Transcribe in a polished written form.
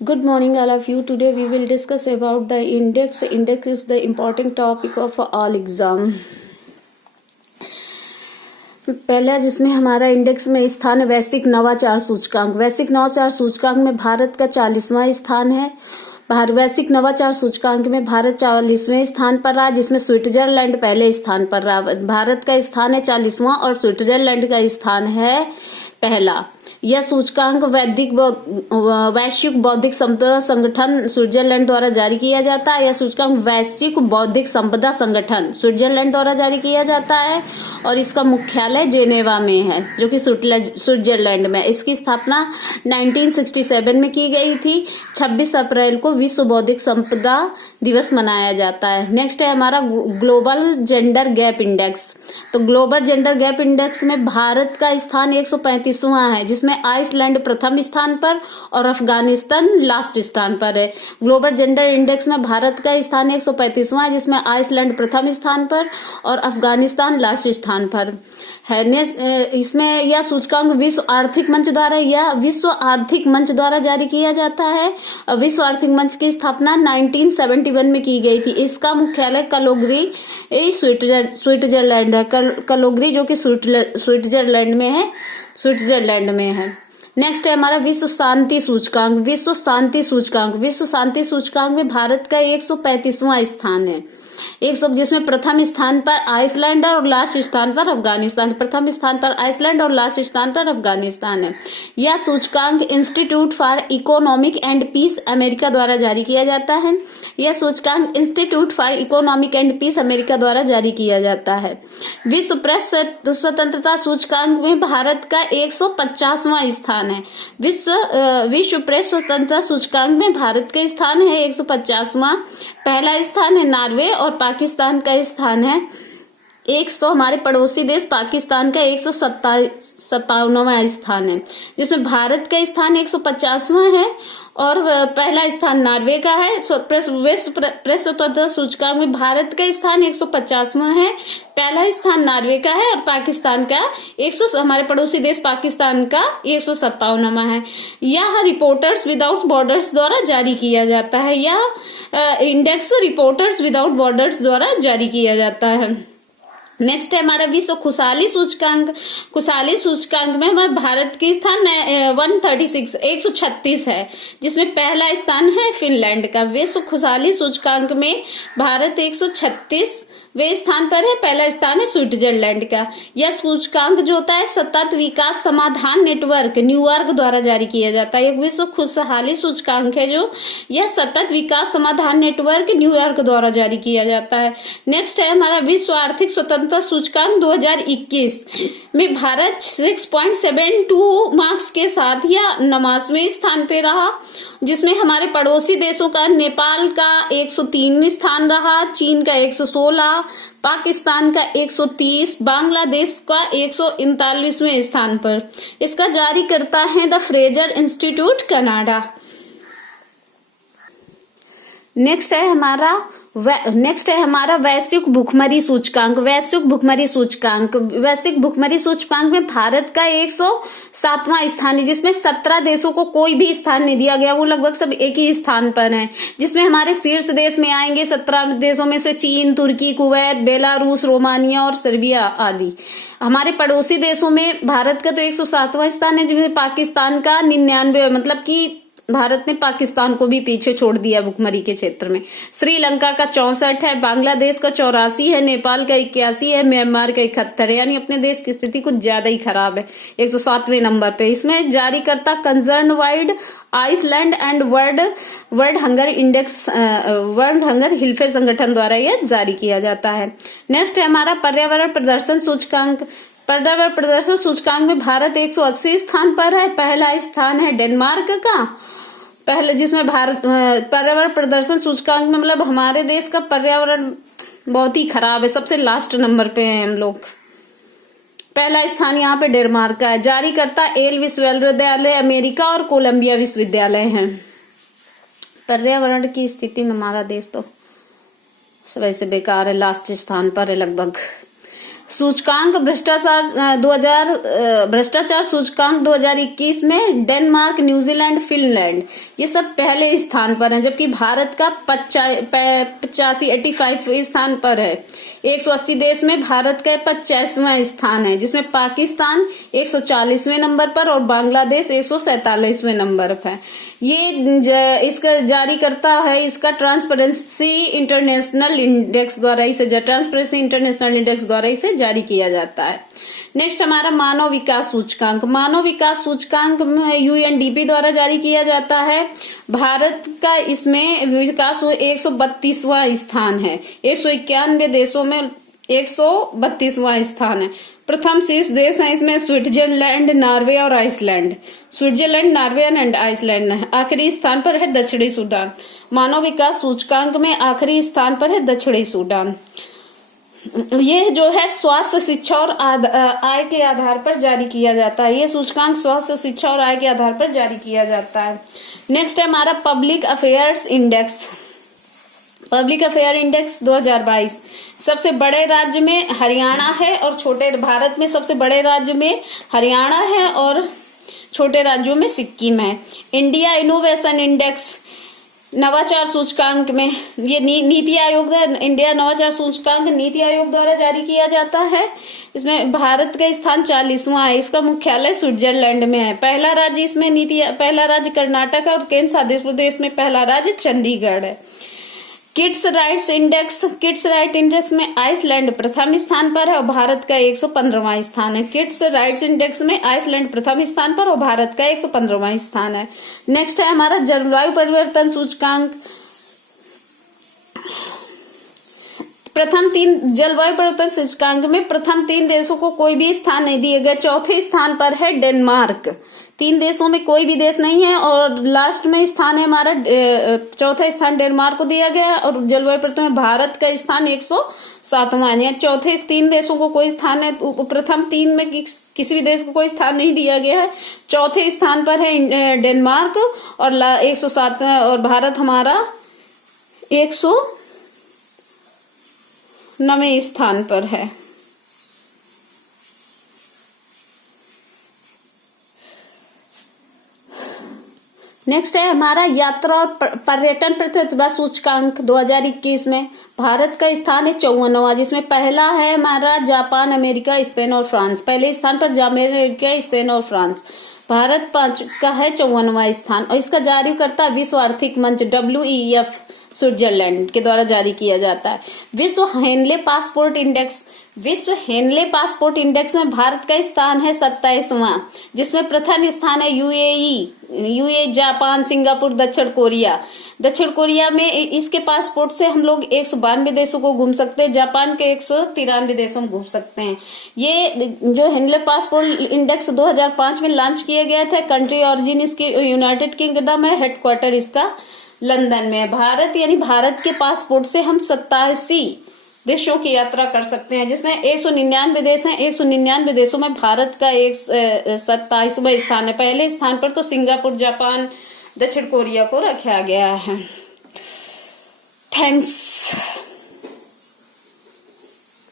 Good morning, all of you. Today we will discuss about the index. Index is the important topic of all exam. पहला जिसमें हमारा index में स्थान है वैश्विक नवाचार सूचकांक। वैश्विक नवाचार सूचकांक में भारत का 40वां स्थान है। वैश्विक नवाचार सूचकांक में भारत 40वें स्थान पर रहा, जिसमें स्विट्जरलैंड पहले स्थान पर रहा। भारत का स्थान है 40वां और स्विट्जरलैंड का स्थान है पहला। यह सूचकांक वैश्विक बौद्धिक संपदा संगठन स्विट्जरलैंड द्वारा जारी किया जाता है। यह सूचकांक वैश्विक बौद्धिक संपदा संगठन स्विट्जरलैंड द्वारा जारी किया जाता है और इसका मुख्यालय जेनेवा में है, जो कि स्विट्जरलैंड में। इसकी स्थापना 1967 में की गई थी। 26 अप्रैल को विश्व बौद्धिक संपदा दिवस मनाया जाता है। नेक्स्ट है हमारा ग्लोबल जेंडर गैप इंडेक्स। तो ग्लोबल जेंडर गैप इंडेक्स में भारत का स्थान 135वां है, जिसमें आइसलैंड प्रथम स्थान पर और अफगानिस्तान लास्ट स्थान पर है। ग्लोबल जेंडर इंडेक्स में भारत का स्थान 135वां है, जिसमें आइसलैंड प्रथम स्थान पर और अफगानिस्तान लास्ट स्थान पर है। इसमें यह सूचकांक विश्व आर्थिक मंच द्वारा जारी किया जाता है। विश्व आर्थिक मंच की स्थापना 1971 में की गई थी। इसका मुख्यालय कलोगरी स्विट्जरलैंड है। कलोगरी जो कि स्विट्जरलैंड में है। नेक्स्ट है हमारा विश्व शांति सूचकांक। विश्व शांति सूचकांक में भारत का 135वां स्थान है। जिसमें प्रथम स्थान पर आइसलैंड और लास्ट स्थान पर अफगानिस्तान। प्रथम स्थान पर आइसलैंड और लास्ट स्थान पर अफगानिस्तान है। यह सूचकांक institute for economic and peace America द्वारा जारी किया जाता है। जारी किया जाता है। विश्व प्रेस स्वतंत्रता सूचकांक में भारत का 150वां स्थान है। विश्व प्रेस स्वतंत्रता सूचकांक में भारत का स्थान है 150वां। पहला स्थान है नॉर्वे और पाकिस्तान का स्थान है 100। हमारे पड़ोसी देश पाकिस्तान का 157वां स्थान है, जिसमें भारत का स्थान 150वां है और पहला स्थान नॉर्वे का है। विश्व प्रेस स्वतंत्रता सूचकांक में भारत का स्थान 150वां है, पहला स्थान नॉर्वे का है और पाकिस्तान का हमारे पड़ोसी देश पाकिस्तान का 157वां है। यह रिपोर्टर्स विदाउट बॉर्डर्स द्वारा जारी किया जाता है। यह इंडेक्स रिपोर्टर्स विदाउट बॉर्डर्स द्वारा जारी किया जाता है। नेक्स्ट है हमारा विश्व खुशहाली सूचकांक। खुशहाली सूचकांक में हमारे भारत की स्थान 136 है, जिसमें पहला स्थान है फिनलैंड का। विश्व खुशहाली सूचकांक में भारत 136वें स्थान पर है, पहला स्थान है स्विट्जरलैंड का। यह सूचकांक जो होता है सतत विकास समाधान नेटवर्क न्यूयॉर्क द्वारा जारी किया जाता है। एक विश्व खुशहाली सूचकांक है जो यह सतत विकास समाधान नेटवर्क न्यूयॉर्क द्वारा जारी किया जाता है। नेक्स्ट है हमारा विश्व आर्थिक स्वतंत्रता सूचकांक 2021 में भारत 6.72 मार्क्स के साथ यह 89वें स्थान पे रहा, जिसमें हमारे पड़ोसी देशों का नेपाल का 103 स्थान रहा, चीन का 116, पाकिस्तान का 130, बांग्लादेश का 139वें स्थान पर। इसका जारी करता है the Fraser institute Canada. Next है हमारा वैश्विक भुखमरी सूचकांक। वैश्विक भुखमरी सूचकांक में भारत का 107वां स्थान है, जिसमें 17 देशों को कोई भी स्थान नहीं दिया गया, वो लगभग सब एक ही स्थान पर हैं। जिसमें हमारे शीर्ष देश में आएंगे 17 देशों में से चीन, तुर्की, कुवैत, बेलारूस, रोमानिया और सर्बिया आदि। हमारे पड़ोसी देशों में भारत का तो 107वां स्थान है, जिसमें पाकिस्तान का 99, मतलब कि भारत ने पाकिस्तान को भी पीछे छोड़ दिया भुखमरी के क्षेत्र में। श्रीलंका का 64 है, बांग्लादेश का 84 है, नेपाल का 81 है, म्यांमार का 71 है। यानी अपने देश की स्थिति कुछ ज्यादा ही खराब है, 107वें नंबर पे। इसमें जारीकर्ता कंसर्न वाइड आइसलैंड एंड वर्ल्ड हंगर हिल्फे संगठन द्वारा यह जारी किया जाता है। नेक्स्ट है हमारा पर्यावरण प्रदर्शन सूचकांक। पर्यावरण प्रदर्शन सूचकांक में भारत 180 स्थान पर है, पहला स्थान है डेनमार्क का। जिसमें भारत पर्यावरण प्रदर्शन सूचकांक में मतलब हमारे देश का पर्यावरण बहुत ही खराब है, सबसे लास्ट नंबर पे हैं हम लोग। पहला स्थान यहाँ पे डेनमार्क का है। जारी करता एल विश्वविद्यालय अमेरिका और कोलंबिया विश्वविद्यालय हैं। पर्यावरण की स्थिति में हमारा देश तो सबसे बेकार है, लास्ट स्थान पर है लगभग। सूचकांक भ्रष्टाचार सूचकांक 2021 में डेनमार्क, न्यूजीलैंड, फिनलैंड ये सब पहले स्थान पर हैं, जबकि भारत का 85 स्थान पर है। 180 देश में भारत का 50वां स्थान है, जिसमें पाकिस्तान 140वें नंबर पर और बांग्लादेश 147वें नंबर पर है। ये इसका जारी करता है इसका ट्रांसपेरेंसी इंटरनेशनल इंडेक्स द्वारा इसे जारी किया जाता है। नेक्स्ट हमारा मानव विकास सूचकांक। मानव विकास सूचकांक यूएनडीपी द्वारा जारी किया जाता है। भारत का इसमें विकास 132वां स्थान है। 191 देशों में 132वां स्थान है। प्रथम शीर्ष देश है इसमें स्विट्जरलैंड, नॉर्वे और Iceland. Switzerland, Norway and Iceland है। आखिरी स्थान पर है दक्षिणी सूडान। मानव विकास सूचकांक में आखिरी स्थान पर है दक्षिणी सूडान। ये जो है स्वास्थ्य, शिक्षा और आय के आधार पर जारी किया जाता है। ये सूचकांक स्वास्थ्य, शिक्षा और आय के आधार पर जारी किया जाता है। नेक्स्ट है हमारा public affairs index. Public affair index 2022। सबसे बड़े राज्य में हरियाणा है और छोटे भारत में सबसे बड़े राज्य में हरियाणा है और छोटे राज्यों में सिक्किम है। इंडिया इनोवेशन इंडेक्स नवाचार सूचकांक में ये नीति आयोग इंडिया नवाचार सूचकांक नीति आयोग द्वारा जारी किया जाता है। इसमें भारत का स्थान 40वां है। इसका मुख्यालय स्विट्जरलैंड में है। पहला राज्य कर्नाटक और केंद्र शासित प्रदेश में पहला राज्य चंडीगढ़ है। किड्स राइट इंडेक्स में आइसलैंड प्रथम स्थान पर है और भारत का 115वां स्थान है। किड्स राइट्स इंडेक्स में आइसलैंड प्रथम स्थान पर और भारत का 115वां स्थान है। नेक्स्ट है हमारा जलवायु परिवर्तन सूचकांक। जलवायु परिवर्तन सूचकांक में प्रथम 3 देशों को कोई भी स्थान नहीं दिए गए। चौथे स्थान पर है डेनमार्क। 3 देशों में कोई भी देश नहीं है और लास्ट में स्थान है हमारा चौथा स्थान डेनमार्क को दिया गया है और जलवायु परिवर्तन में भारत का स्थान 107वां है। चौथे 3 देशों को कोई स्थान है, प्रथम 3 में किसी भी देश को कोई स्थान नहीं दिया गया है। चौथे स्थान पर है डेनमार्क और 107 और भारत हमारा 109वें स्थान पर है। नेक्स्ट है हमारा यात्रा और पर्यटन प्रतिभा सूचकांक 2021 में भारत का स्थान है 54वां, जिसमें पहला है हमारा जापान, अमेरिका, स्पेन और फ्रांस। पहले स्थान पर अमेरिका, स्पेन और फ्रांस। भारत का है 54वां स्थान और इसका जारीकर्ता विश्व आर्थिक मंच WEF स्विट्जरलैंड के द्वारा जारी किया जाता है। विश्व हेनले पासपोर्ट इंडेक्स में भारत का स्थान है 27वां, जिसमें प्रथम स्थान है यूएई, जापान, सिंगापुर, दक्षिण कोरिया में इसके पासपोर्ट से हम लोग 192 देशों को घूम सकते हैं। जापान के 193 देशों में घूम सकते हैं। ये जो हेनले पासपोर्ट इंडेक्स 2005 में लॉन्च किया गया था। कंट्री ऑरिजिन इसकी यूनाइटेड किंगडम है। हेडक्वार्टर इसका लंदन में है। भारत के पासपोर्ट से हम 87 देशों की यात्रा कर सकते हैं, जिसमें 199 देश हैं। 199 देशों में भारत का 27वां स्थान है। पहले स्थान पर तो सिंगापुर, जापान, दक्षिण कोरिया को रखा गया है। थैंक्स।